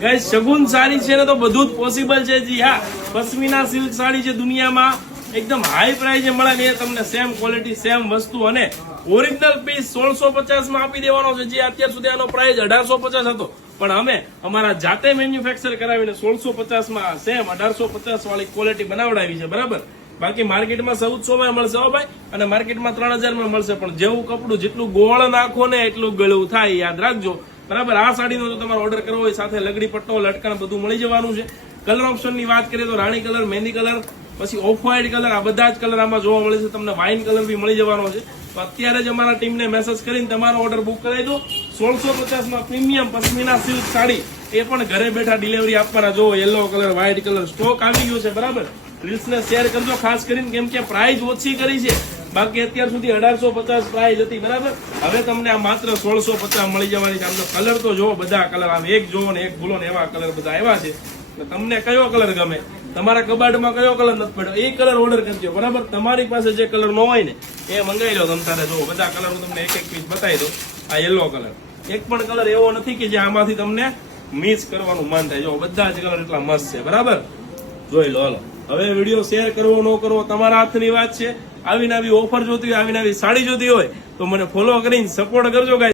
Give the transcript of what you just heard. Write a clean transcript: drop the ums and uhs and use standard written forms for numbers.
Guys શગુન સાડી છે ને તો બધું જ પોસિબલ છે જી હા. પશ્મિના સિલ્ક સાડી છે દુનિયામાં એકદમ હાઈ પ્રાઇસે મળે ને એ તમને સેમ ક્વોલિટી સેમ વસ્તુ અને ઓરિજિનલ પીસ 1650 માં આપી દેવાનો છે. જે અત્યાર સુધી આનો પ્રાઇસ 1850 હતો પણ અમે અમારા જાતે મેન્યુફેક્ચર કરાવીને 1650 માં સેમ 1850 વાળી ક્વોલિટી બનાવડાવી છે બરાબર. બાકી માર્કેટમાં 1400 માં મળશે હો ભાઈ અને માર્કેટમાં 3000 માં મળશે. પણ જેવું કપડું જેટલું ગોળ નાખો ને એટલું ગળું થાય યાદ રાખજો બરાબર. આ સાડીનો જો તમારે ઓર્ડર કરવો હોય સાથે લગડી પટ્ટો લટકણ બધું મળી જવાનું છે. કલર ઓપ્શન ની વાત કરીએ તો રાણી કલર, મહેંદી કલર, પછી ઓફ વ્હાઇટ કલર, આ બધા જ કલર આમાં જોવા મળે છે. તમને વાઇન કલર બી મળી જવાનો છે. તો અત્યારે જ અમારા ટીમને મેસેજ કરીને તમારો ઓર્ડર બુક કરાવી દો. 1650 માં પ્રીમિયમ પશ્મિના સિલ્ક સાડી એ પણ ઘરે બેઠા ડિલિવરી આપવાના. જો yellow colour, white colour stock આવી ગયો છે બરાબર. રીલ્સ ને શેર કરજો ખાસ કરીને કેમ કે પ્રાઇસ ઓછી કરી છે. બાકી અત્યાર સુધી 1850 પ્રાઇસ હતી બરાબર. હવે તમને આ માત્ર 1650 મળી જવાની છે. આમ તો કલર તો જોવો બધા કલર આમ એક જોવો ને એક ભૂલો ને એવા કલર બધા આવ્યા છે. તમને કયો કલર ગમે, તમારા કબાટમાં કયો કલર નથી પડ્યો એ કલર ઓર્ડર કરજો બરાબર. તમારી પાસે જે કલર ન હોય ને એ મંગાવી લો તમ તારે. જો બધા કલર હું તમને એક એક પીસ બતાવી દઉં. આ યલો કલર એક પણ કલર એવો નથી કે જે આમાંથી તમને મિસ કરવાનું મન થાય. જો બધા જ કલર એટલા મસ્ત છે બરાબર. જોઈ લો હાલો. હવે વિડીયો શેર કરવો ન કરવો તમારા હાથની વાત છે. આવી નવી ઓફર જોતી હોય, આવી નવી સાડી જોતી હોય તો મને ફોલો કરીને સપોર્ટ કરજો ગાઈસ.